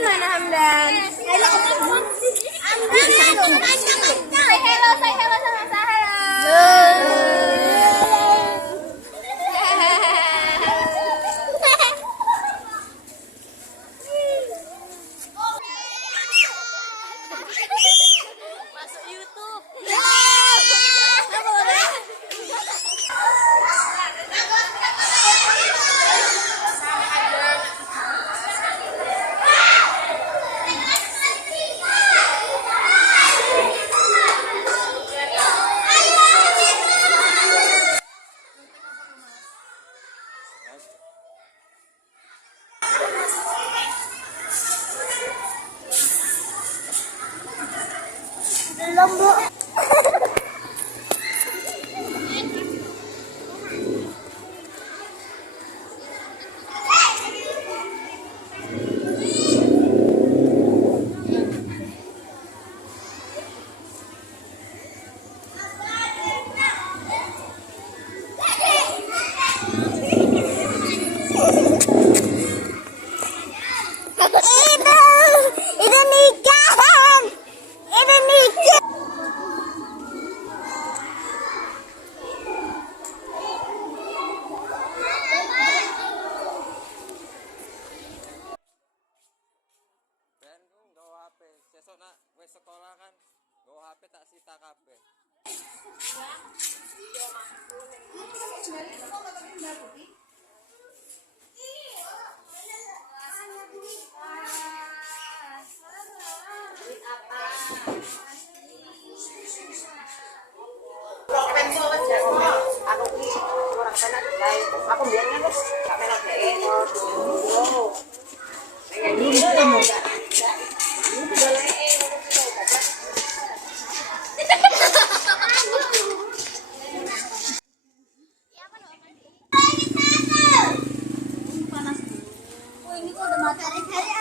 mana Hamdan? Halo, Say hello sama saya. Hello. masuk YouTube. Belum, Bu. Itu nikahan. Itu nikah. Ben ku nggawa HP. Sesuk nak wis sekolah kan nggawa HP tak sita kabeh. Aku biarnya wis gak melok dhek. Ini kok udah materi dari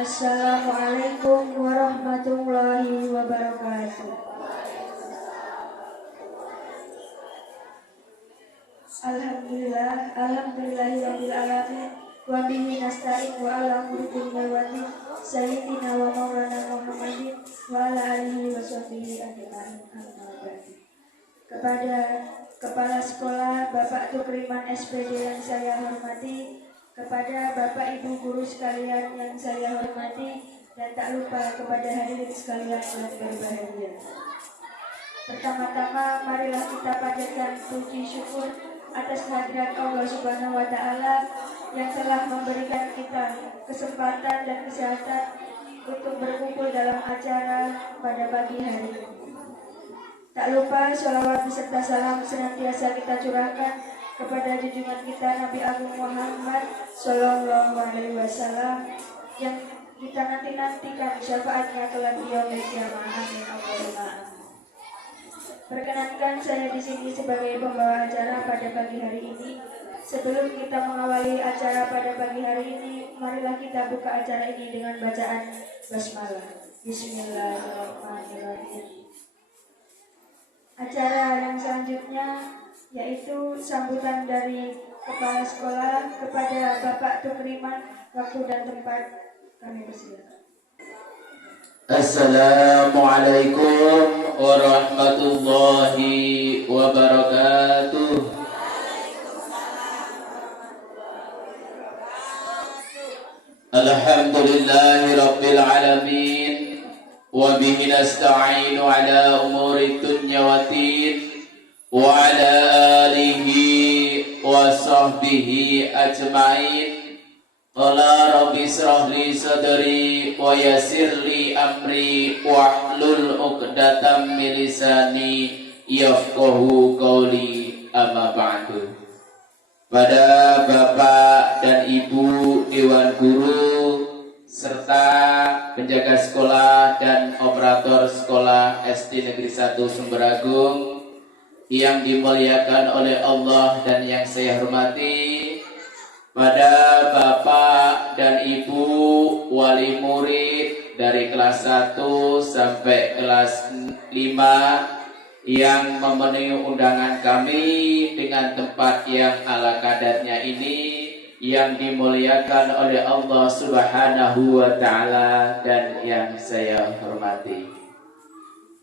Assalamualaikum warahmatullahi wabarakatuh. Alhamdulillahirabbil alamin wa bihi nasta'in wa ala umuri dunya wa din sayyidina wa maulana Muhammadin wa ala alihi wa sahbihi ajma'in. Amma ba'du. Kepada Kepala Sekolah Bapak Tukriman SPD yang saya hormati, kepada Bapak Ibu guru sekalian yang saya hormati, dan tak lupa kepada hadirin sekalian yang berbahagia. Pertama-tama marilah kita panjatkan puji syukur atas kehadiran Allah Subhanahu wa Ta'ala yang telah memberikan kita kesempatan dan kesehatan untuk berkumpul dalam acara pada pagi hari ini. Tak lupa sholawat beserta salam senantiasa kita curahkan kepada junjungan kita Nabi Agung Muhammad Sallallahu Alaihi Wasallam yang kita nantikan syafaatnya kelak di yaumil qiyamah. Amin Allahumma amin. Perkenankan saya di sini sebagai pembawa acara pada pagi hari ini. Sebelum kita mengawali acara pada pagi hari ini, marilah kita buka acara ini dengan bacaan basmalah. Bismillahirrahmanirrahim. acara yang selanjutnya yaitu sambutan dari Kepala Sekolah kepada Bapak Tukriman. Waktu dan tempat kami persilakan. Assalamualaikum warahmatullahi wabarakatuh. Alhamdulillahi rabbil alamin. Wa bihi nasta'inu ala umuri dunya waddin. Wa ala alihi wa sahbihi ajma'in. Qala rabbi israh li sadri wa yassir li amri wahlul 'uqdatam min lisani yafqahu qawli, amma ba'du. Pada Bapak dan Ibu Dewan Guru serta penjaga sekolah dan operator sekolah SD Negeri 1 Sumberagung yang dimuliakan oleh Allah dan yang saya hormati, pada Bapak dan Ibu wali murid dari kelas 1 sampai kelas 5 yang memenuhi undangan kami dengan tempat yang ala kadarnya ini, yang dimuliakan oleh Allah Subhanahu wa Ta'ala dan yang saya hormati.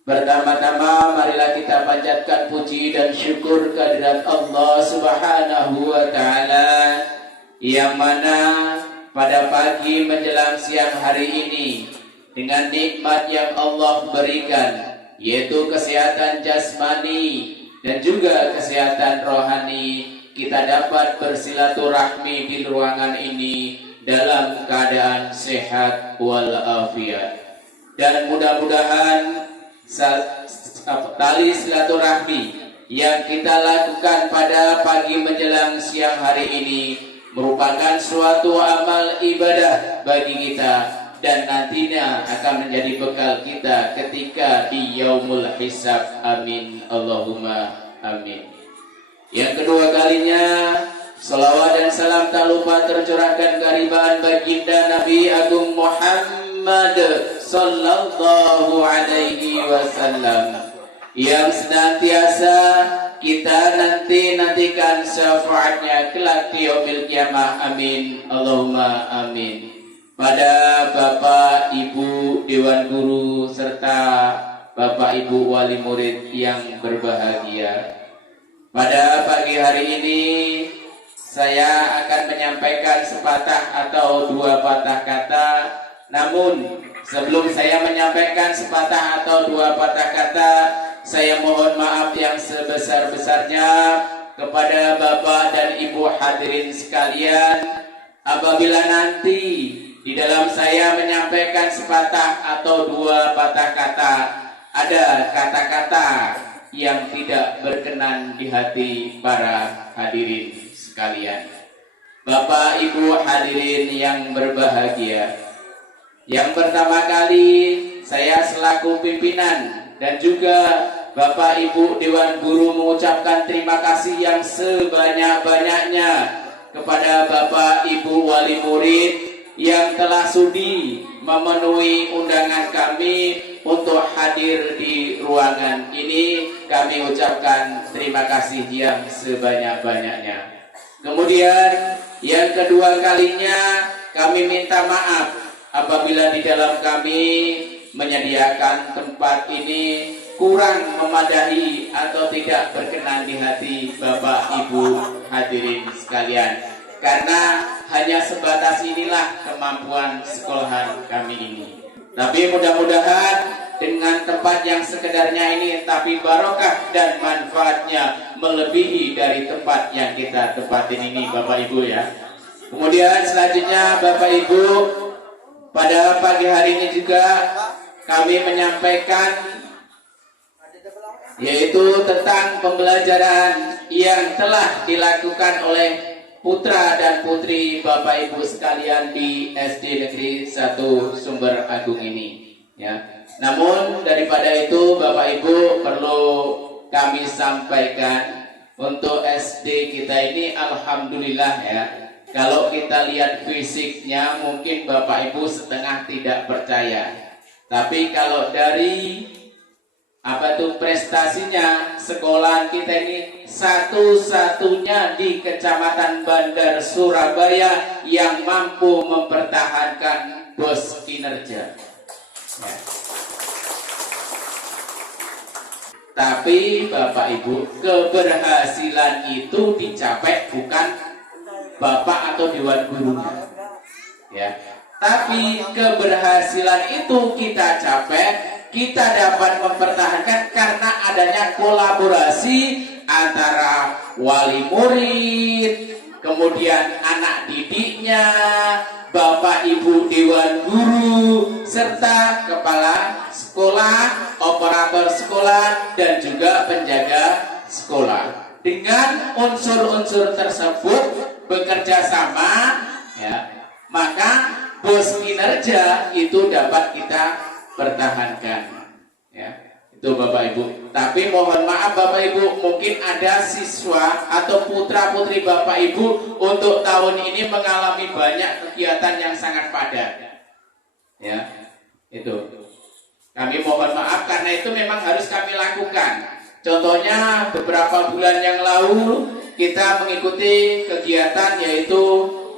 Pertama-tama marilah kita panjatkan puji dan syukur kehadirat Allah Subhanahu wa Ta'ala, yang mana pada pagi menjelang siang hari ini dengan nikmat yang Allah berikan, yaitu kesehatan jasmani dan juga kesehatan rohani, kita dapat bersilaturahmi di ruangan ini dalam keadaan sehat walafiat. Dan mudah-mudahan tali silaturahmi yang kita lakukan pada pagi menjelang siang hari ini merupakan suatu amal ibadah bagi kita, dan nantinya akan menjadi bekal kita ketika di yaumul hisab. Amin Allahumma amin. Yang kedua kalinya, salawat dan salam tak lupa tercurahkan kehadiran baginda Nabi Agung Muhammad sallallahu alaihi wasallam, yang senantiasa kita nantikan syafaatnya kelak di yaumil kiamah. Amin Allahumma amin. Pada Bapak Ibu Dewan Guru serta Bapak Ibu wali murid yang berbahagia, pada pagi hari ini saya akan menyampaikan sepatah atau dua patah kata. Namun sebelum saya menyampaikan sepatah atau dua patah kata, saya mohon maaf yang sebesar-besarnya kepada Bapak dan Ibu hadirin sekalian apabila nanti di dalam saya menyampaikan sepatah atau dua patah kata ada kata-kata yang tidak berkenan di hati para hadirin sekalian. Bapak Ibu hadirin yang berbahagia, yang pertama kali saya selaku pimpinan dan juga Bapak Ibu Dewan Guru mengucapkan terima kasih yang sebanyak-banyaknya kepada Bapak Ibu wali murid yang telah sudi memenuhi undangan kami untuk hadir di ruangan ini. Kami ucapkan terima kasih yang sebanyak-banyaknya. Kemudian yang kedua kalinya, kami minta maaf apabila di dalam kami menyediakan tempat ini kurang memadai atau tidak berkenan di hati Bapak Ibu hadirin sekalian, karena hanya sebatas inilah kemampuan sekolahan kami ini. Tapi mudah-mudahan dengan tempat yang sekedarnya ini, tapi barokah dan manfaatnya melebihi dari tempat yang kita tempatin ini, Bapak Ibu ya. Kemudian selanjutnya Bapak Ibu, pada pagi hari ini juga kami menyampaikan yaitu tentang pembelajaran yang telah dilakukan oleh putra dan putri Bapak Ibu sekalian di SD Negeri 1 Sumber Agung ini ya. Namun daripada itu Bapak Ibu perlu kami sampaikan, untuk SD kita ini alhamdulillah ya, kalau kita lihat fisiknya mungkin Bapak Ibu setengah tidak percaya, tapi kalau dari Apa tuh prestasinya? Sekolah kita ini satu-satunya di Kecamatan Bandar Surabaya yang mampu mempertahankan bos kinerja. Ya. Tapi Bapak Ibu, keberhasilan itu dicapai bukan Bapak atau Dewan Gurunya. Ya. Tapi keberhasilan itu kita capai, kita dapat mempertahankan karena adanya kolaborasi antara wali murid, kemudian anak didiknya, Bapak Ibu Dewan Guru, serta kepala sekolah, operator sekolah, dan juga penjaga sekolah. Dengan unsur-unsur tersebut bekerja sama, ya, maka bos kinerja itu dapat kita pertahankan, ya. Itu Bapak Ibu. Tapi mohon maaf Bapak Ibu, mungkin ada siswa atau putra putri Bapak Ibu untuk tahun ini mengalami banyak kegiatan yang sangat padat, ya. Itu kami mohon maaf karena itu memang harus kami lakukan. Contohnya beberapa bulan yang lalu kita mengikuti kegiatan yaitu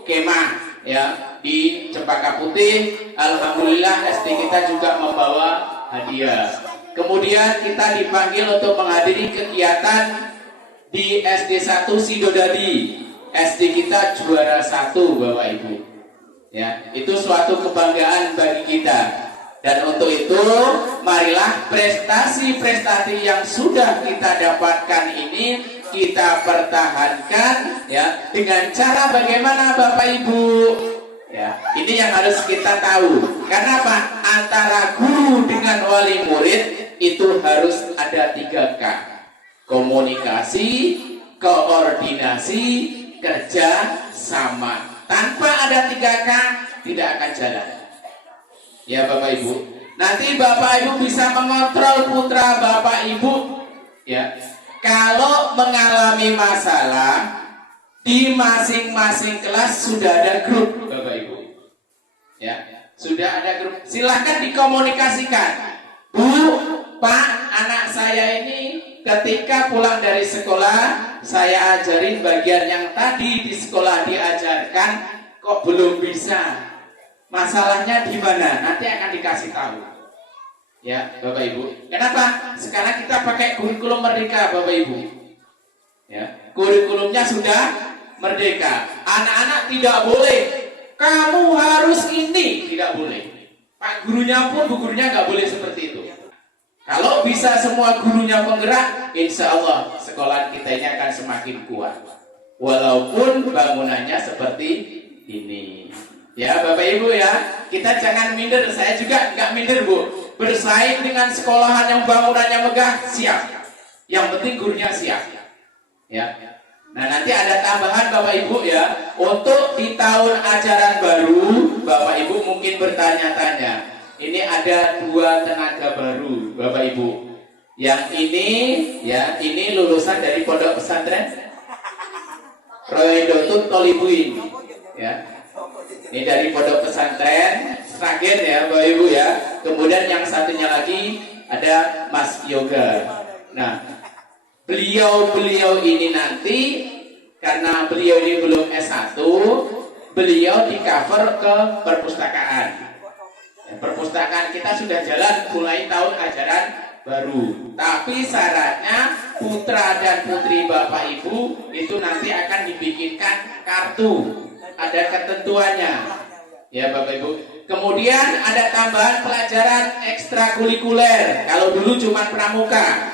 kemah, ya, di Cempaka Putih. Alhamdulillah SD kita juga membawa hadiah. Kemudian kita dipanggil untuk menghadiri kegiatan di SD 1 Sidodadi. SD kita juara 1 Bapak Ibu. Ya, itu suatu kebanggaan bagi kita. Dan untuk itu, marilah prestasi-prestasi yang sudah kita dapatkan ini kita pertahankan, ya, dengan cara bagaimana Bapak Ibu? Ya, ini yang harus kita tahu. Karena apa? Antara guru dengan wali murid itu harus ada 3K. Komunikasi, koordinasi, kerja sama. Tanpa ada 3K tidak akan jalan. Ya Bapak Ibu. Nanti Bapak Ibu bisa mengontrol putra Bapak Ibu, ya. Kalau mengalami masalah di masing-masing kelas sudah ada grup Bapak Ibu, ya, sudah ada grup. Silahkan dikomunikasikan. Bu, Pak, anak saya ini ketika pulang dari sekolah saya ajarin bagian yang tadi di sekolah diajarkan kok belum bisa. Masalahnya di mana? Nanti akan dikasih tahu. Ya, Bapak Ibu. Kenapa? Sekarang kita pakai kurikulum merdeka, Bapak Ibu. Ya, kurikulumnya sudah merdeka. Anak-anak tidak boleh. Kamu harus ini, tidak boleh. Pak gurunya pun, bu gurunya nggak boleh seperti itu. Kalau bisa semua gurunya penggerak, insya Allah sekolah kita ini akan semakin kuat. Walaupun bangunannya seperti ini. Ya Bapak Ibu ya, kita jangan minder. Saya juga nggak minder Bu. Bersaing dengan sekolahan yang bangunannya megah, siap. Yang penting gurunya siap. Ya. Nah nanti ada tambahan Bapak Ibu ya. Untuk di tahun ajaran baru, Bapak Ibu mungkin bertanya-tanya. Ini ada 2 tenaga baru Bapak Ibu. Yang ini ya, ini lulusan dari pondok pesantren Royendotut Tolibuin. Ya. Ini dari pondok pesantren Sragen ya Bapak Ibu ya. Kemudian yang satunya lagi ada Mas Yoga. Nah, beliau ini nanti karena beliau ini belum S1, beliau di cover ke perpustakaan. Ya, perpustakaan kita sudah jalan mulai tahun ajaran baru. Tapi syaratnya putra dan putri Bapak Ibu itu nanti akan dibikinkan kartu. Ada ketentuannya, ya Bapak Ibu. Kemudian ada tambahan pelajaran ekstrakurikuler. Kalau dulu cuma pramuka.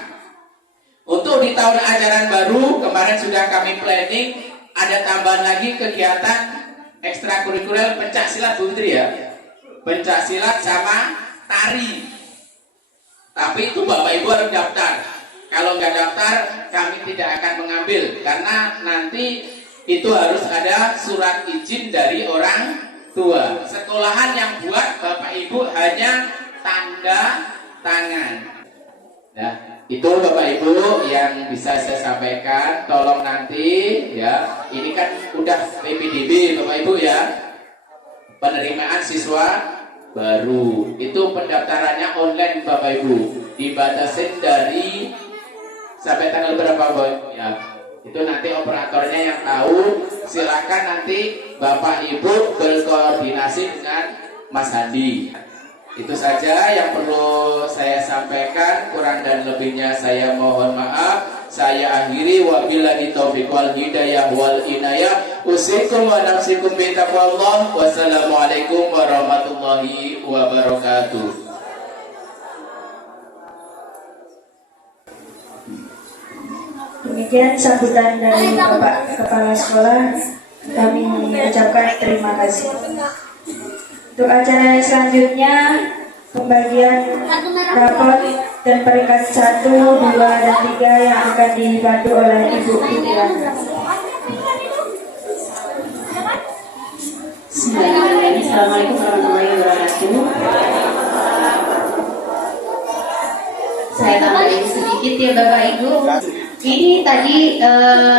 Untuk di tahun ajaran baru kemarin sudah kami planning ada tambahan lagi kegiatan ekstrakurikuler pencak silat Bu Putri ya. Pencak silat sama tari. Tapi itu Bapak Ibu harus daftar. Kalau nggak daftar kami tidak akan mengambil karena nanti itu harus ada surat izin dari orang tua. Sekolahan yang buat Bapak Ibu hanya tanda tangan. Nah, itu Bapak Ibu yang bisa saya sampaikan. Tolong nanti ya, ini kan udah PPDB Bapak Ibu ya. Penerimaan siswa baru. Itu pendaftarannya online Bapak Ibu. Dibatasin dari sampai tanggal berapa Boy? Ya, itu nanti operatornya yang tahu. Silakan nanti Bapak Ibu berkoordinasi dengan Mas Handi. Itu saja yang perlu saya sampaikan. Kurang dan lebihnya saya mohon maaf. Saya akhiri, wabillahi taufiq wal hidayah wal inayah. Usikum wa nafsikum bi taqwallah. Wassalamualaikum warahmatullahi wabarakatuh. Demikian sambutan dari Bapak Kepala Sekolah. Kami mengucapkan terima kasih. Untuk acara selanjutnya, pembagian rapor dan peringkat 1, 2, dan 3 yang akan dibantu oleh Ibu Fitriana. Bismillahirrahmanirrahim. Assalamualaikum warahmatullahi wabarakatuh. Saya tambahin sedikit ya Bapak Ibu. Ini tadi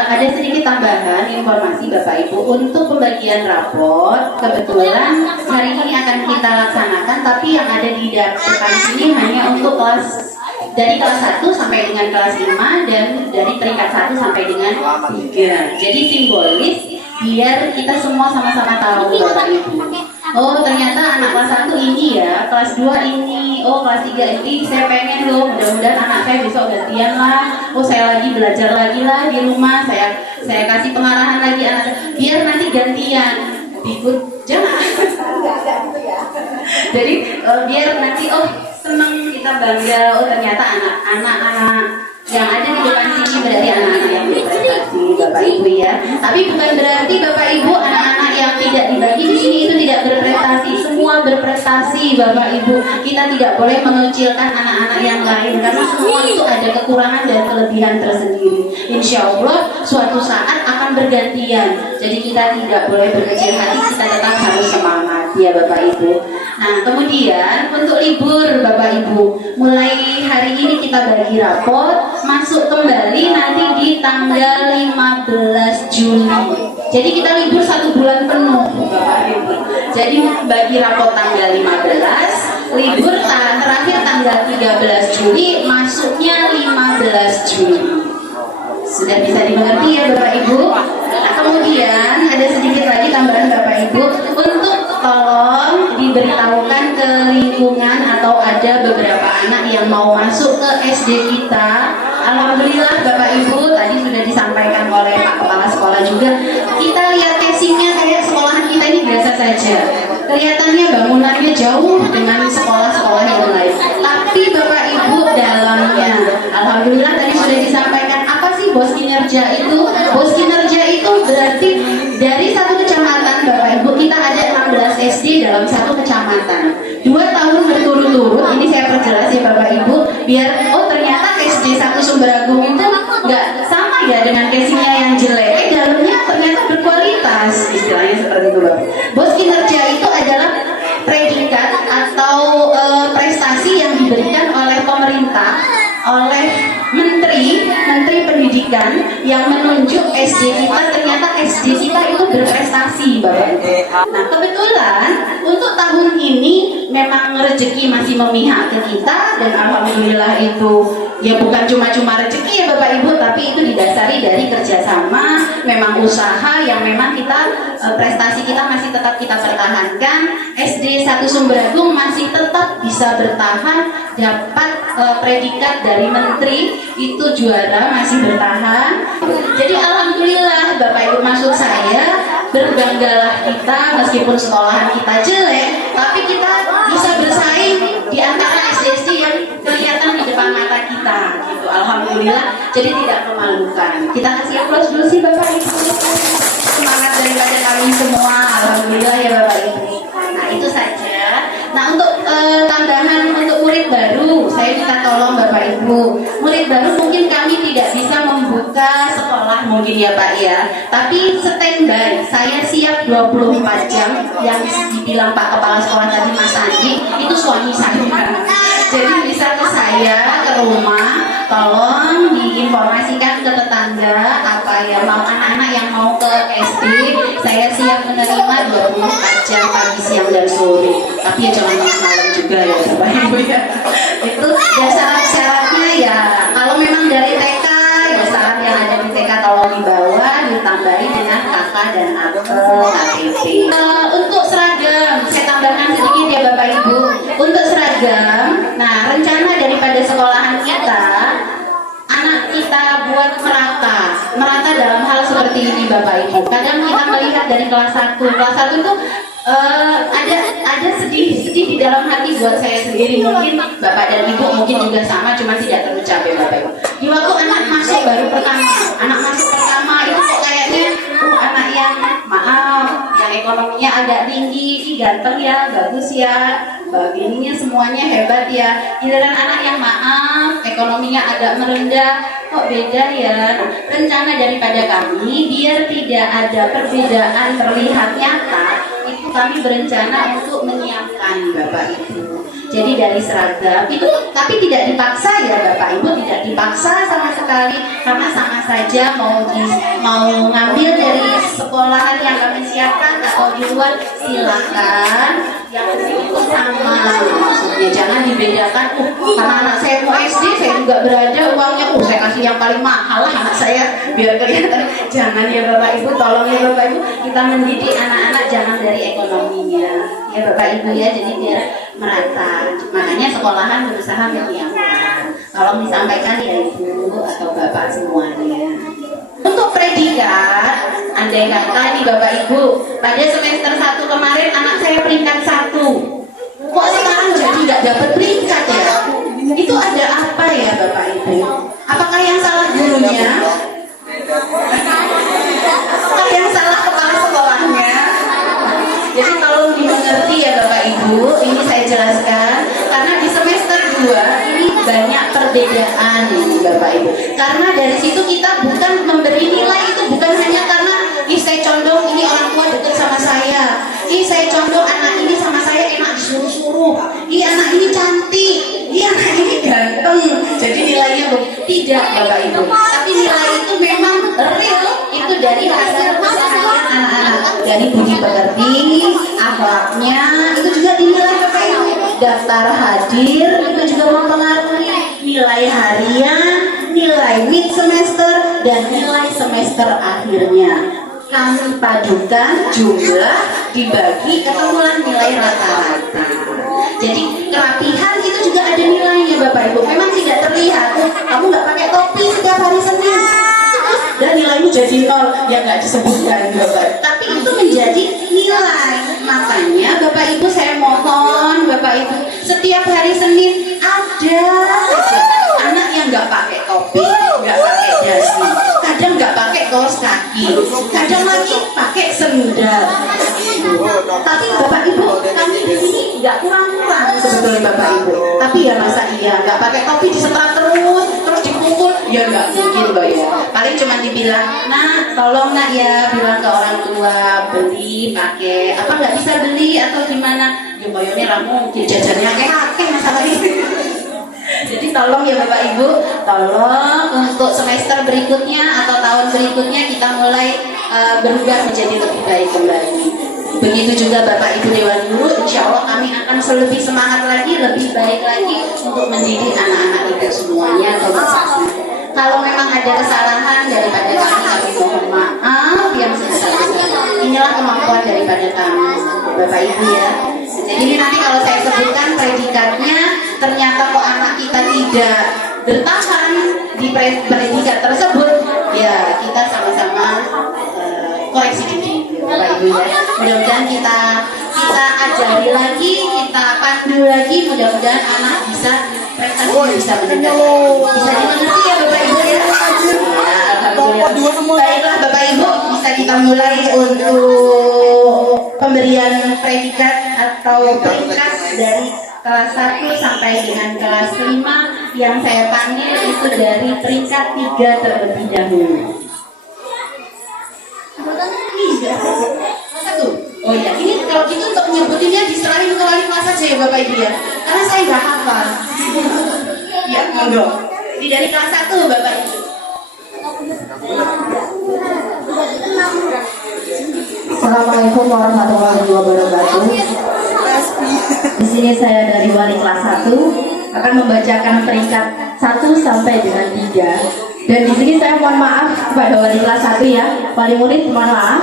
ada sedikit tambahan informasi Bapak Ibu untuk pembagian raport. Kebetulan hari ini akan kita laksanakan, tapi yang ada di depan sini hanya untuk kelas dari kelas 1 sampai dengan kelas 5 dan dari peringkat 1 sampai dengan 3. Jadi simbolis biar kita semua sama-sama tahu Bapak Ibu. Oh ternyata anak kelas 1 ini ya, kelas 2 ini, oh kelas 3 ini saya pengen loh, mudah-mudahan anak saya besok gantian lah. Oh saya lagi belajar lagi lah di rumah, saya kasih pengarahan lagi anak saya, biar nanti gantian. Ikut jangan. Jadi biar nanti oh senang kita bangga, oh ternyata anak-anak yang ada di depan sini berarti anak-anak yang berprestasi Bapak Ibu ya. Tapi bukan berarti Bapak Ibu anak-anak yang tidak dibagi di sini itu tidak berprestasi. Semua berprestasi Bapak Ibu. Kita tidak boleh mengucilkan anak-anak yang lain karena semua itu ada kekurangan dan kelebihan tersendiri. Insya Allah suatu saat akan bergantian. Jadi kita tidak boleh berkecil hati, kita tetap harus semangat ya Bapak Ibu. Nah kemudian untuk libur Bapak Ibu, mulai hari ini kita bagi raport, masuk kembali nanti di tanggal 15 Juni. Jadi kita libur 1 bulan penuh Bapak Ibu. Jadi bagi raport tanggal 15, libur terakhir tanggal 13 Juni, masuknya 15 Juni. Sudah bisa dimengerti ya Bapak Ibu. Nah kemudian ada sedikit lagi tambahan Bapak Ibu, untuk tolong diberitahukan ke lingkungan atau ada beberapa anak yang mau masuk ke SD kita. Alhamdulillah Bapak Ibu tadi sudah disampaikan oleh Pak Kepala Sekolah juga. Kita lihat casingnya kayak sekolahan kita ini biasa saja. Kelihatannya bangunannya jauh dengan sekolah-sekolah yang lain. Tapi Bapak Ibu dalamnya, alhamdulillah tadi sudah disampaikan apa sih bos kinerja itu? Bos kinerja itu berarti dari satu kecamatan Bapak Ibu kita ada 16 SD dalam satu kecamatan. 2 tahun berturut-turut, ini saya perjelas ya Bapak Ibu, biar oh ternyata SD 1 Sumberagung itu nggak sama ya dengan casingnya yang jelek. Dalamnya ternyata berkualitas, istilahnya seperti itu Bapak. Bos kinerja itu adalah predikat atau prestasi yang diberikan oleh pemerintah, oleh Menteri Pendidikan yang menunjuk SD kita, ternyata SD kita itu berprestasi Bapak. Nah kebetulan untuk tahun ini memang rezeki masih memihak ke kita dan alhamdulillah itu ya bukan cuma rezeki ya Bapak Ibu, tapi itu didasari dari kerjasama, memang usaha yang memang kita prestasi kita masih tetap kita pertahankan. SD 1 Sumberagung masih tetap bisa bertahan, dapat predikat dari Menteri itu juara, masih bertahan. Jadi alhamdulillah Bapak Ibu, maksud saya berbanggalah kita meskipun sekolahan kita jelek, tapi kita bisa bersaing di antara SD-SD yang kelihatan di depan mata kita gitu. Alhamdulillah, jadi tidak memalukan. Kita kasih aplaus dulu sih Bapak Ibu. Semangat daripada kami semua, alhamdulillah ya Bapak Ibu. Nah itu saja. Nah untuk tambahan untuk murid baru, saya minta tolong Bapak Ibu. Murid baru mungkin kami tidak bisa membuka sekolah mungkin ya Pak ya, tapi standby, saya siap 24 jam. Yang dibilang Pak Kepala Sekolah tadi Mas Andi, itu suami saya. Jadi bisa ke saya, ke rumah, tolong diinformasikan ke tetangga apa ya, mau anak-anak yang mau ke SD, saya siap menerima 24 jam pagi, siang, dan sore. Tapi ya jangan juga ya Bapak Ibu ya. Itu ya syarat-syaratnya ya. Kalau memang dari TK ya syarat yang ada di TK tolong dibawa, ditambahi dengan kakak dan akte KTP. Untuk seragam, saya tambahkan sedikit ya Bapak Ibu. Untuk seragam, nah rencana daripada sekolahan kita, anak kita buat merata dalam hal seperti ini Bapak Ibu. Kadang kita melihat dari kelas 1 itu ada sedih di dalam hati buat saya sendiri, mungkin Bapak dan Ibu mungkin juga sama, cuma tidak terucap ya Bapak Ibu. Di waktu anak masuk pertama itu kok kayaknya anak yang maaf, yang ekonominya agak tinggi, ganteng ya, bagus ya, begininya semuanya hebat ya. Giliran anak yang maaf, ekonominya agak merendah, kok beda ya. Rencana daripada kami biar tidak ada perbedaan terlihat nyata, itu kami berencana untuk menyiapkan Bapak Ibu. Jadi dari seragam itu, tapi tidak dipaksa ya Bapak Ibu, tidak dipaksa sama sekali, karena sama saja mau ngambil dari sekolahan yang kami siapkan atau di luar silakan. Yang penting itu sama, maksudnya jangan dibedakan. Karena anak saya mau SD, saya juga berada uangnya, saya kasih yang paling mahal lah anak saya biar kelihatan. Jangan ya Bapak Ibu, tolong ya Bapak Ibu, kita mendidik anak-anak jangan dari ekonominya ya Bapak Ibu ya, jadi biar merata. Makanya sekolahan berusaha menyiapkan. Tolong disampaikan ya Ibu atau Bapak semuanya. Untuk predikat, andai kata nih Bapak Ibu, pada semester 1 kemarin anak saya peringkat 1. Kok sekarang jadi nggak dapat peringkat ya? Itu ada apa ya Bapak Ibu? Apakah yang salah gurunya? Apakah yang salah kepala sekolahnya? Jadi tolong dimengerti ya Bapak Ibu, ini saya jelaskan karena di semester 2 ini banyak perbedaan ini Bapak Ibu. Karena dari situ kita bukan memberi nilai, itu bukan hanya karena saya condong ini orang tua dekat sama saya, saya condong anak ini sama saya enak disuruh-suruh, anak ini cantik, anak ini ganteng, jadi nilainya tidak Bapak Ibu. Tapi nilai itu memang real, itu dari hasil usaha anak-anak, dari budi pekerti, akhlaknya, itu juga dinilai Bapak Ibu. Daftar hadir itu juga mempengaruhi nilai harian, nilai mid semester, dan nilai semester akhirnya. Kami padukan jumlah dibagi ketemulah nilai rata-rata. Jadi kerapihan itu juga ada nilainya Bapak Ibu. Memang tidak terlihat. Kamu nggak pakai topi setiap hari Senin, dan nilaimu jadi 0, ya nggak disebutkan Bapak. Tapi itu menjadi nilai. Makanya Bapak Ibu saya mohon Bapak Ibu, setiap hari Senin ada aja anak yang nggak pakai topi, nggak pakai dasi, kadang nggak pakai kaos kaki, kadang lagi pakai sendal. Tapi Bapak Ibu, kami di sini nggak kurang-kurang sebetulnya Bapak Ibu. Tapi ya masa iya nggak pakai topi disetrap terus dipukul, ya nggak mungkin Mbak ya. Paling cuma dibilang, nak tolong nak ya bilang ke orang tua beli pakai apa, nggak bisa beli atau gimana? Ya bayarnya ramu mungkin jajannya kayak masalah ini. Jadi tolong ya Bapak Ibu, tolong untuk semester berikutnya atau tahun berikutnya kita mulai berubah menjadi lebih baik kembali. Begitu juga Bapak Ibu Dewan Guru, insya Allah kami akan lebih semangat lagi, lebih baik lagi untuk mendidik anak-anak itu semuanya atau bersama. Kalau memang ada kesalahan daripada kami mohon maaf yang sebesar-besarnya. Inilah kemampuan daripada kami Bapak Ibu ya. Jadi ini nanti kalau saya sebutkan predikatnya, ternyata kok anak kita tidak bertahan di predikat tersebut, ya kita sama-sama koreksi diri Bapak Ibu ya. Mudah-mudahan kita ajari lagi, kita pandu lagi, mudah-mudahan anak bisa prestasinya bisa meningkat. Bisa dimengerti ya Bapak Ibu ya. Alhamdulillah. Baiklah Bapak Ibu, bisa kita mulai untuk pemberian predikat atau peringkat dari kelas 1 sampai dengan kelas 5. Yang saya panggil itu dari peringkat 3 terlebih dahulu. Satu. Oh ya, ini kalau gitu untuk menyebutinnya diserahin ke wali kelas saja ya Bapak Ibu ya, karena saya nggak hafal. Ya monggo. Ini dari kelas 1 Bapak Ibu. Assalamualaikum warahmatullahi wabarakatuh. sini saya dari wali kelas 1 akan membacakan peringkat 1 sampai dengan 3. Dan di sini saya mohon maaf kepada wali kelas 1 ya. Wali murid mohon maaf,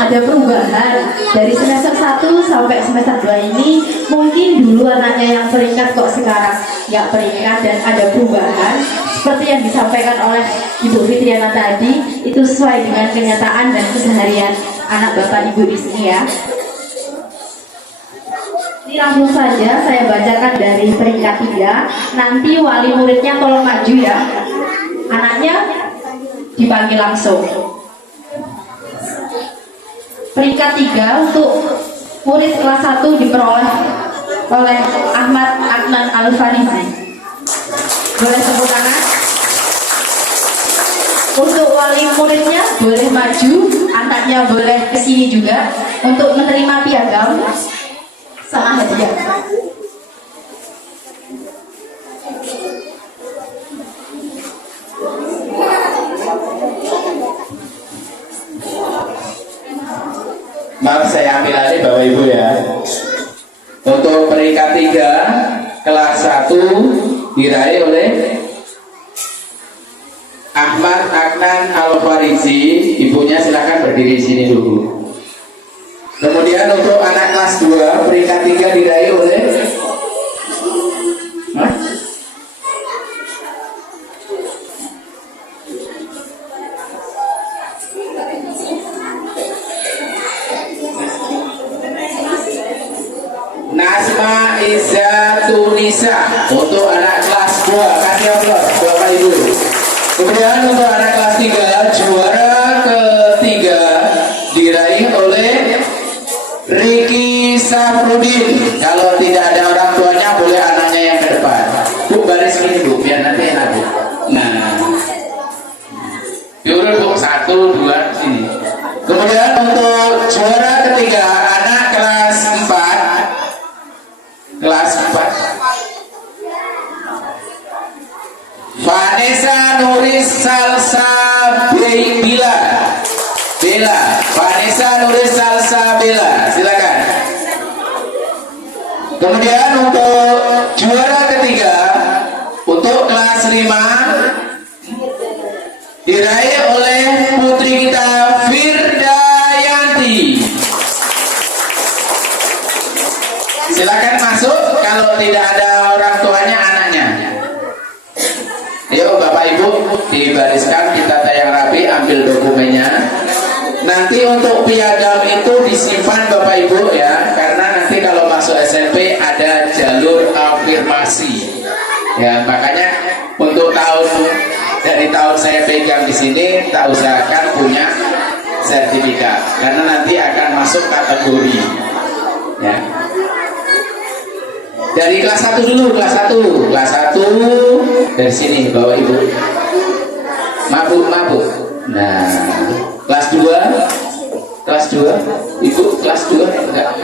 ada perubahan dari semester 1 sampai semester 2 ini. Mungkin dulu anaknya yang peringkat kok sekarang nggak peringkat, dan ada perubahan seperti yang disampaikan oleh Ibu Fitriana tadi, itu sesuai dengan kenyataan dan keseharian anak bapak ibu di sini ya. Ini langsung saja saya bacakan dari peringkat 3. Nanti wali muridnya tolong maju ya. Anaknya dipanggil langsung. Peringkat 3 untuk murid kelas 1 diperoleh oleh Ahmad Adnan Al-Farizi. Boleh tepuk tangan. Untuk wali muridnya boleh maju, anaknya boleh kesini juga untuk menerima piagam sama hadiah. Maaf saya ambil alih Bapak Ibu ya. Untuk peringkat 3 kelas 1 diraih oleh Ahmad Adnan Al-Farizi. Ibunya silakan berdiri di sini dulu. Kemudian untuk anak kelas 2 peringkat 3 diraih oleh Nasma Izzatunisa. Untuk anak kelas 2 kasih aplaus Bapak Ibu. Kemudian untuk anak kelas 3 juara ketiga diraih oleh Riki Safrudin. Kalau tidak ada orang tuanya boleh anaknya yang ke depan. Bu baris ini Bu biar nanti enak Bu. Nah, diurut Bu 1, 2 sini. Kemudian untuk juara ketiga anak kelas 4. Kelas 4 Vanessa Nuris Salsabila. Vanessa Nuris Salsabila, silakan. Kemudian untuk juara ketiga untuk kelas 5 diraih oleh putri kita Firdayanti. Silakan masuk kalau tidak ada orang tuanya anaknya. Yuk Bapak Ibu dibariskan, kita tayang rapi, ambil dokumennya. Nanti untuk piagam itu disimpan Bapak Ibu ya, karena nanti kalau masuk SMP ada jalur afirmasi. Ya makanya untuk dari tahun saya pegang di sini, tak usahakan punya sertifikat, karena nanti akan masuk kategori. Ya. Dari kelas 1 dulu, kelas 1 dari sini Bapak Ibu. Mabuk. Nah, kelas 2 Ibu kelas 2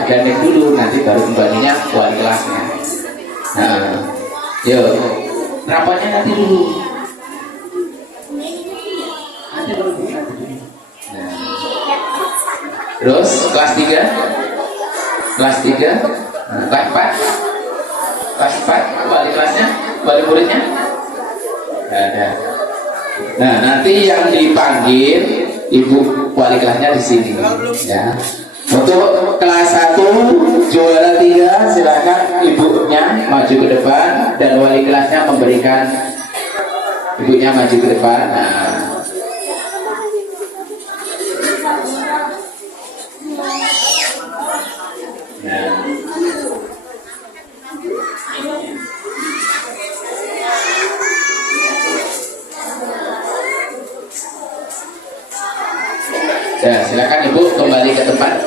gandeng dulu, nanti baru kembalinya wali kelasnya. Nah, yuk rapatnya nanti dulu. Nah. Terus kelas 3 kelas 4 wali kelasnya, wali muridnya ada. Nah nanti yang dipanggil ibu wali kelasnya di sini ya. Untuk kelas 1 juara 3 silakan ibunya maju ke depan dan wali kelasnya memberikan ibunya maju ke depan. Ya, silakan Ibu kembali ke tempat.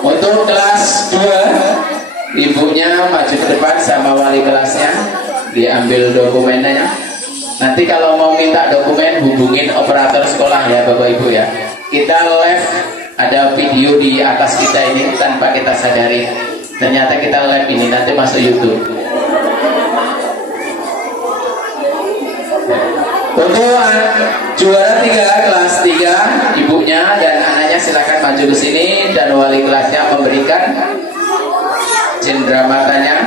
Untuk kelas 2 ibunya maju ke depan sama wali kelasnya, diambil dokumennya. Nanti kalau mau minta dokumen hubungin operator sekolah ya Bapak Ibu ya. Kita live, ada video di atas kita ini tanpa kita sadari. Ternyata kita live ini nanti masuk YouTube. Untuk juara 3 kelas 3 ibunya dan anaknya silakan maju ke sini dan wali kelasnya memberikan cendera matanya.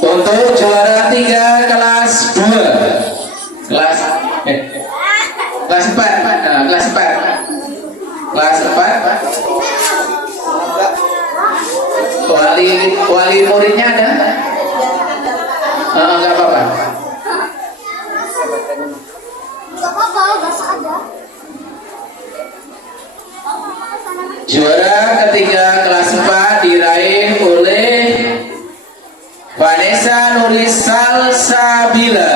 Untuk juara 3 kelas 2 kelas 4 wali muridnya ada? Enggak apa-apa. Gak apa-apa, gak ada. Juara ketiga kelas 4 diraih oleh Vanessa Nurisal Sabila.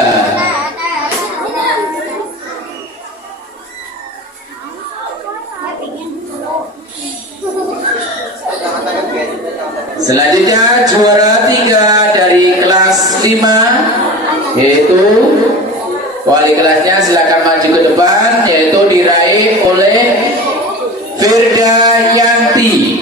Selanjutnya juara 3 dari kelas 5 yaitu wali kelasnya, silakan maju ke depan, yaitu diraih oleh Firda Yanti.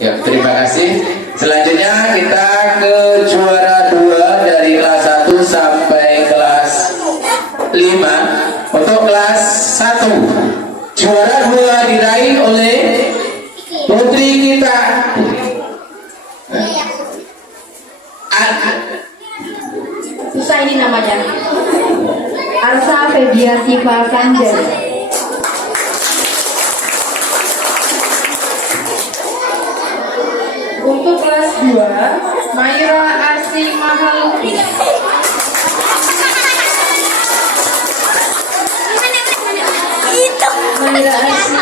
Ya, terima kasih. Selanjutnya kita ke juara 2 dari kelas 1 sampai kelas 5. Untuk kelas 1 juara 2 diraih oleh putri kita Susah ini namanya. Arsa Fedia Siva Sander. Untuk kelas 2, Mayra Arsi Mahaluti. Mayra Arsi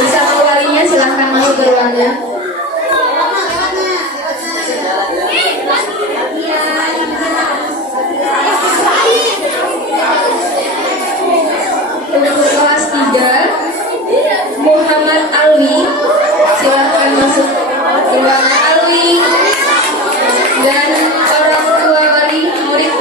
bersama walinya silahkan masuk ke ruangan. Untuk kelas 3, Muhammad Alwi, silahkan masuk ke ruangan Alwi dan orang tua wali murid.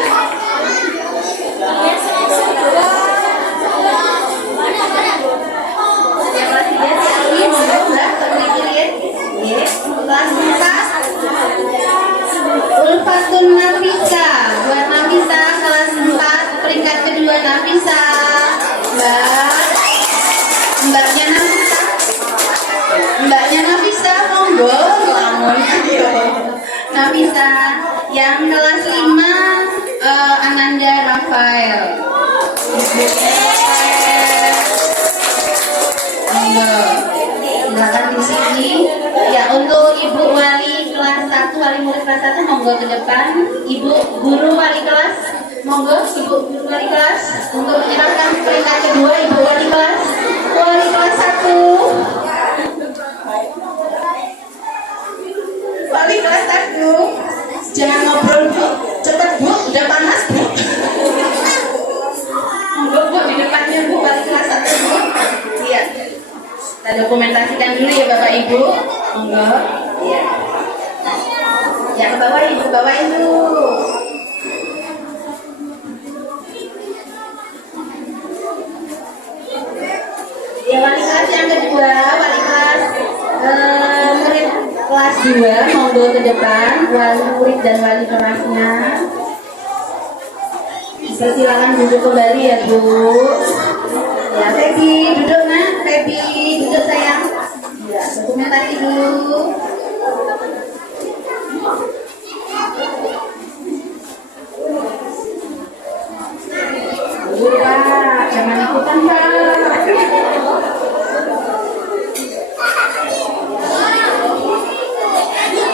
Ulfatun Nafisa, buat Nafisa kelas 4 peringkat kedua Nafisa. Mbaknya Nafisa, monggo lamun. Nafisa yang kelas 5 Ananda Rafael. Monggo. Silakan di sini. Ya, untuk Ibu wali kelas 1, wali murid kelas 1 monggo ke depan. Ibu guru wali kelas, monggo Ibu guru wali kelas untuk menyerahkan peringkat kedua Ibu wali kelas 1. Wali kelas 1. Jangan ngobrol, Bu. Cepat, Bu. Udah panas, Bu. Monggo, Bu, di depannya, Bu, wali kelas 1, Bu. Iya. Kita dokumentasikan dulu ya Bapak Ibu. Monggo. Iya. Ya, ke bawah Ibu, bawain dulu. Ya, wali kelas yang kedua, wali kelas murid kelas 2, monggo ke depan, wali murid dan wali kelasnya. Silakan duduk kembali ya Bu. Ya, Febi, duduk nak. Febi, duduk sayang. Ya, dokumentasi dulu. Pak, jangan ikutan Pak.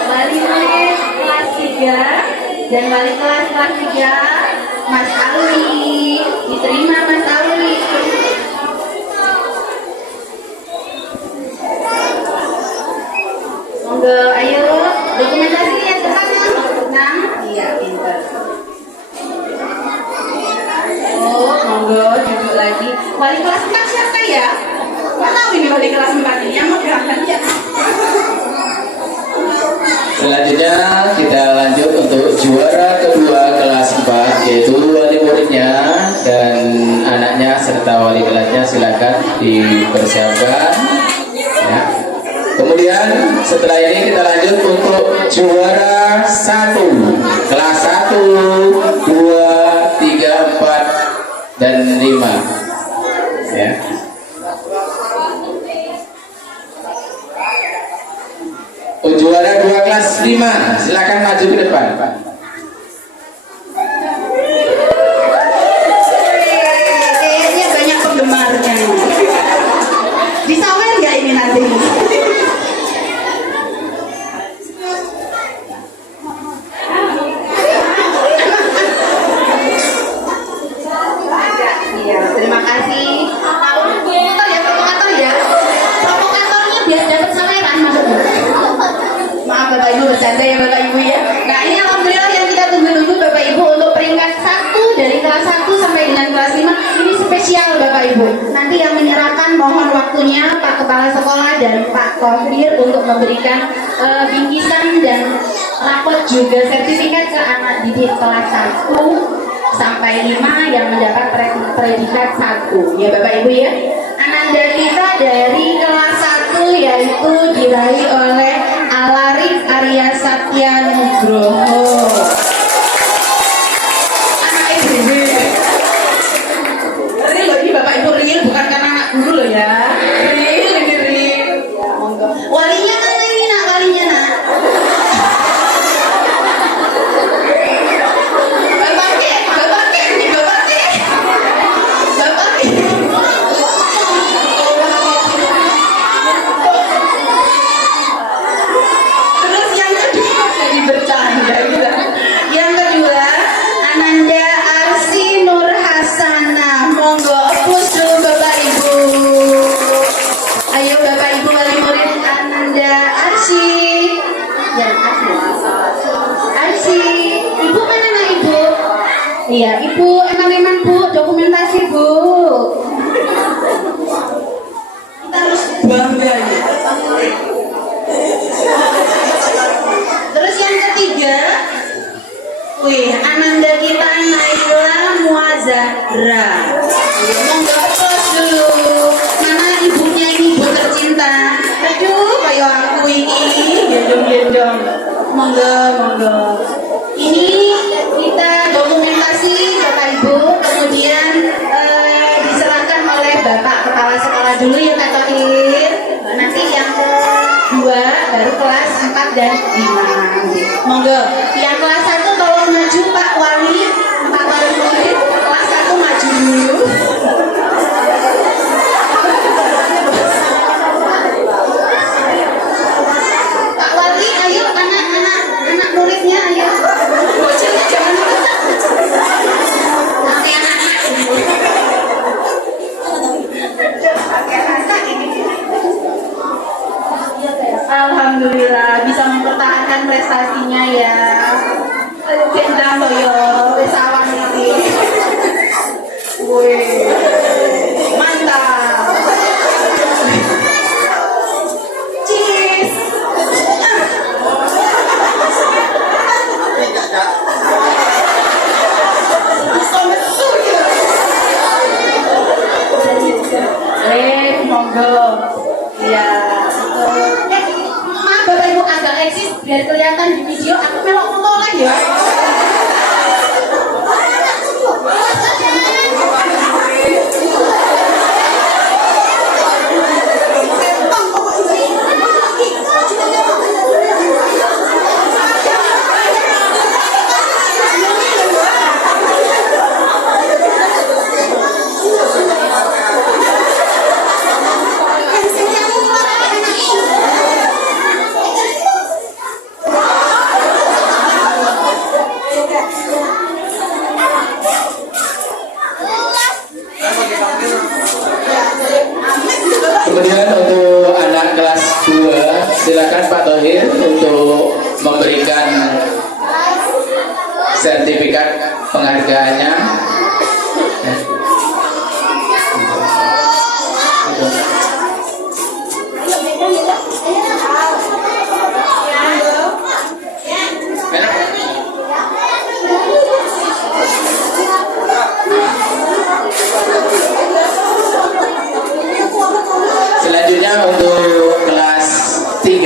Wali murid kelas 3 dan wali kelas 3 Mas Alwi, diterima Mas Alwi. Monggo, ayo dokumentasi yang depan yang tenang. Iya, pintar. Oh, monggo duduk lagi. Wali kelas 4 siapa ya? Kok tahu ini wali kelas 4 ini yang mau gerakan ya? Selanjutnya kita lanjut untuk juara kedua kelas 4 yaitu wali muridnya dan anaknya serta wali kelasnya, silakan dipersiapkan ya. Kemudian Kemudian setelah ini kita lanjut untuk juara 1 kelas 1, 2, 3, 4 dan 5 ya. Juara 2 kelas 5 silakan maju ke depan Pak. Kayaknya banyak penggemarnya. Disawer nggak ini nanti? Iya, terima kasih. Provokator ya. Provokatornya biar dapat saweran maksudnya. Maaf Bapak Ibu, bercanda ya Bapak Ibu ya. Nah ini alhamdulillah yang kita tunggu-tunggu Bapak Ibu untuk peringkat 1 dari kelas 1 sampai dengan kelas 5. Ini spesial Bapak Ibu. Nanti yang menyerahkan mohon waktunya Pak Kepala Sekolah dan Pak Kofir untuk memberikan bingkisan dan rapot juga sertifikat ke anak didik kelas 1 sampai 5 yang mendapat predikat 1 ya Bapak Ibu ya. Ananda kita dari kelas 1 yaitu diraih oleh Alarik Arya Satya Nugroho. Anak ibu. Real loh ini Bapak Ibu, real bukan karena anak guru loh ya. Real ini real. Ya monggo. Walinya mana ini nak, walinya nak? Terus yang kedua jadi bercanda gitu. Yang kedua Ananda Arsi Nur Hasanah, monggo applause dulu Bapak Ibu. Ayo Bapak Ibu wali murid Ananda Arsi. Ya Arsi, Ibu mana nak Ibu? Iya Ibu, eman-eman Bu, dokumentasi Bu. Kita harus bangga ya. Terus yang ketiga, wih, Ananda kita Naila Muazahra. Monggo applause dulu. Mana ibunya ini, ibu tercinta? Aduh, kayak aku ini, gendong-gendong. Monggo, monggo. Ini kita dokumentasi Bapak Ibu, kemudian diserahkan oleh Bapak Kepala Sekolah dulu ya Kak Tohir. Nanti yang kedua baru kelas 4 dan 5. Monggo. Yang kelas 1 tolong maju Pak Wali, Pak Wali murid. Kelas 1 maju dulu. Pak Wali, ayo anak muridnya ayo. Bocilnya jangan dekat. Nanti anak-anak dulu. Alhamdulillah bisa mempertahankan prestasinya ya. Gendang toyo, besawan ini. Wih, mantap. Cheers. Monggo. Ya. Maaf Bapak Ibu agak eksis biar kelihatan di video. Aku melok foto lagi ya. Kemudian untuk anak kelas 2 silakan Pak Tohir untuk memberikan sertifikat penghargaannya. Selanjutnya untuk kelas 3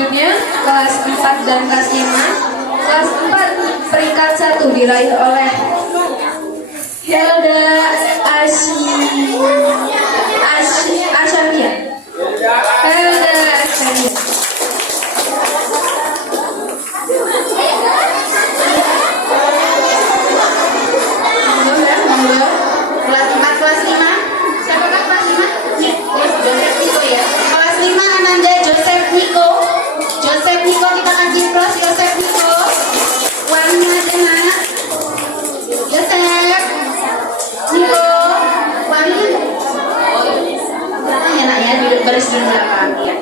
selanjutnya kelas 4 dan kelas 5. Kelas 4 peringkat 1 diraih oleh Hilda Asyamia. Hilda Asyamia. Monggo. Kelas 4, kelas 5. Siapakah kelas 5? Nih, Joseph Niko ya. Kelas 5 Ananda Joseph Niko. Joseph Niko, kita kasih plus Joseph Niko. Warnanya aja nak. Joseph Niko. Warnanya. Ya nak ya, duduk baris di belakang ya.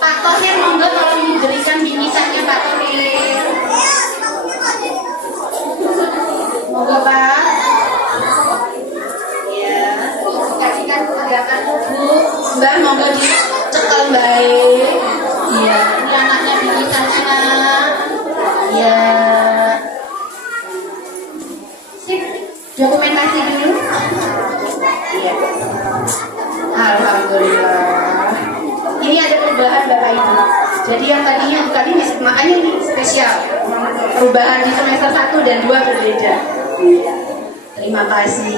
Pak Tohir, monggo tolong diberikan bingkisannya Pak Tohir. Monggo Pak. Ya, kasihkan kegiatan Bu. Mbak, monggo dicekel baik. Iya, ini anaknya bingkisannya nak. Ya. Sip, dokumentasi dulu. Iya. Alhamdulillah. Ini ada perubahan Bapak Ibu. Jadi yang tadinya tadi makanya ini spesial. Perubahan di semester 1 dan 2 berbeda. Iya. Terima kasih.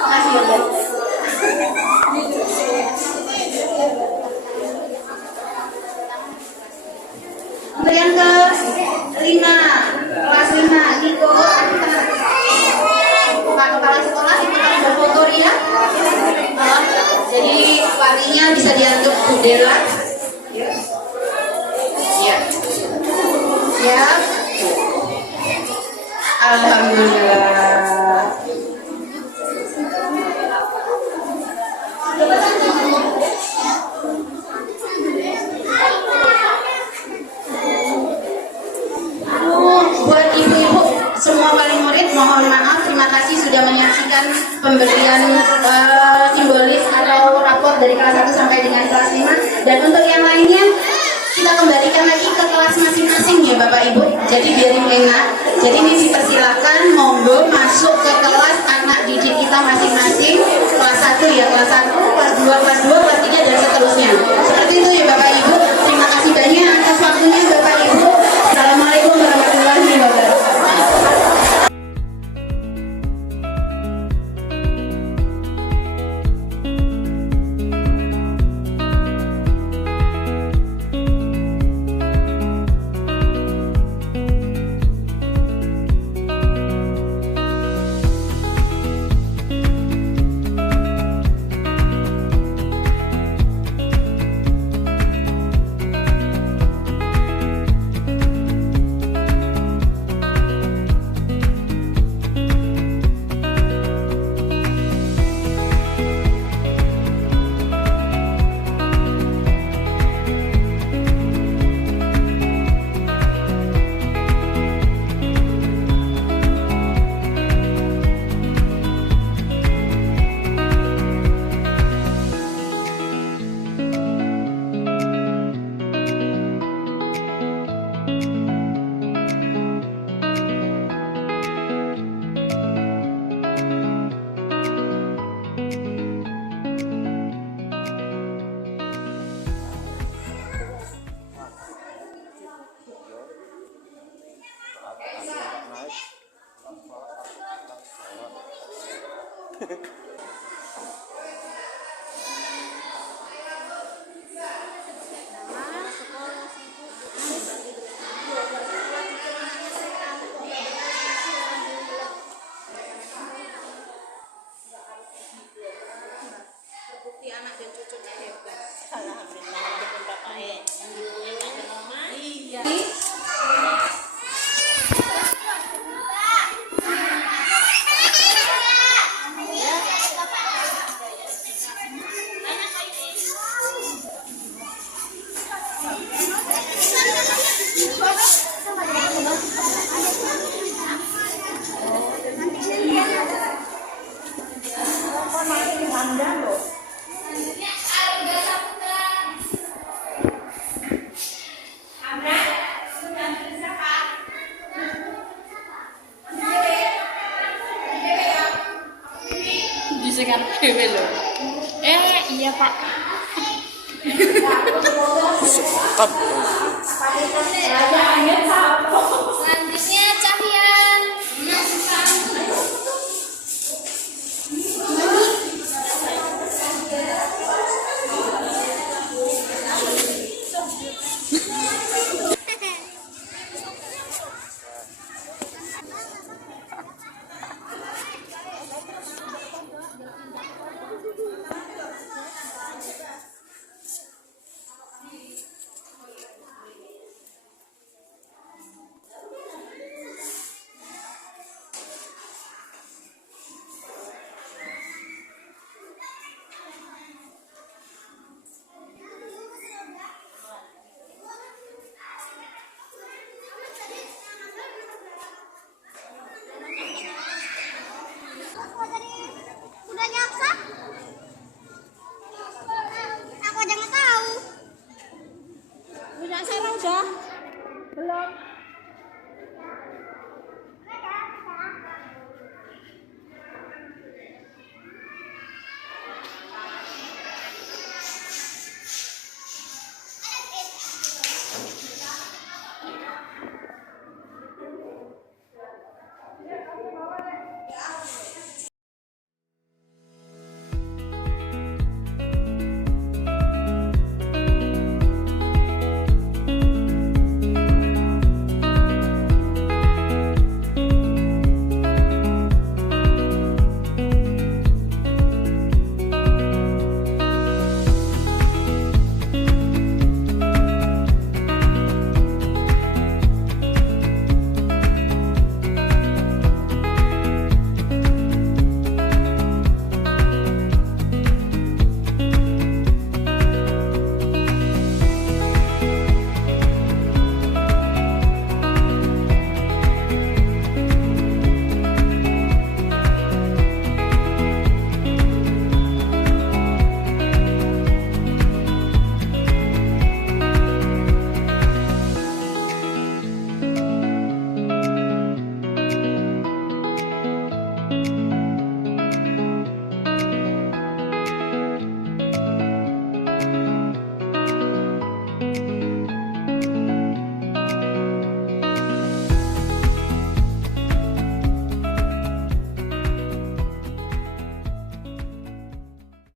Makasih ya, Bu. Untuk yang ke 5, kelas 5, Niko, Pak Kepala Sekolah itu kan berfoto ya. Jadi walinya bisa dianggap Budela. Ya. Siap. Alhamdulillah. Buat ibu-ibu semua wali murid, mohon maaf, terima kasih sudah menyaksikan pemberian simbolis atau rapor dari kelas 1 sampai dengan kelas 5. Dan untuk yang lainnya kita kembalikan lagi ke kelas masing-masing ya Bapak Ibu. Jadi biarin enak. Jadi ini dipersilakan monggo masuk ke kelas anak didik kita masing-masing. Kelas 1 ya, kelas 1, kelas 2, kelas 2, kelas 3 dan seterusnya. Seperti itu ya Bapak Ibu. Terima kasih banyak atas waktunya Bapak Ibu. Assalamualaikum warahmatullahi wabarakatuh. Iya Pak. cakep. Selanjutnya Cahyan. Udah nyaksa? Aku aja nggak tahu. Udah saya udah. Belum.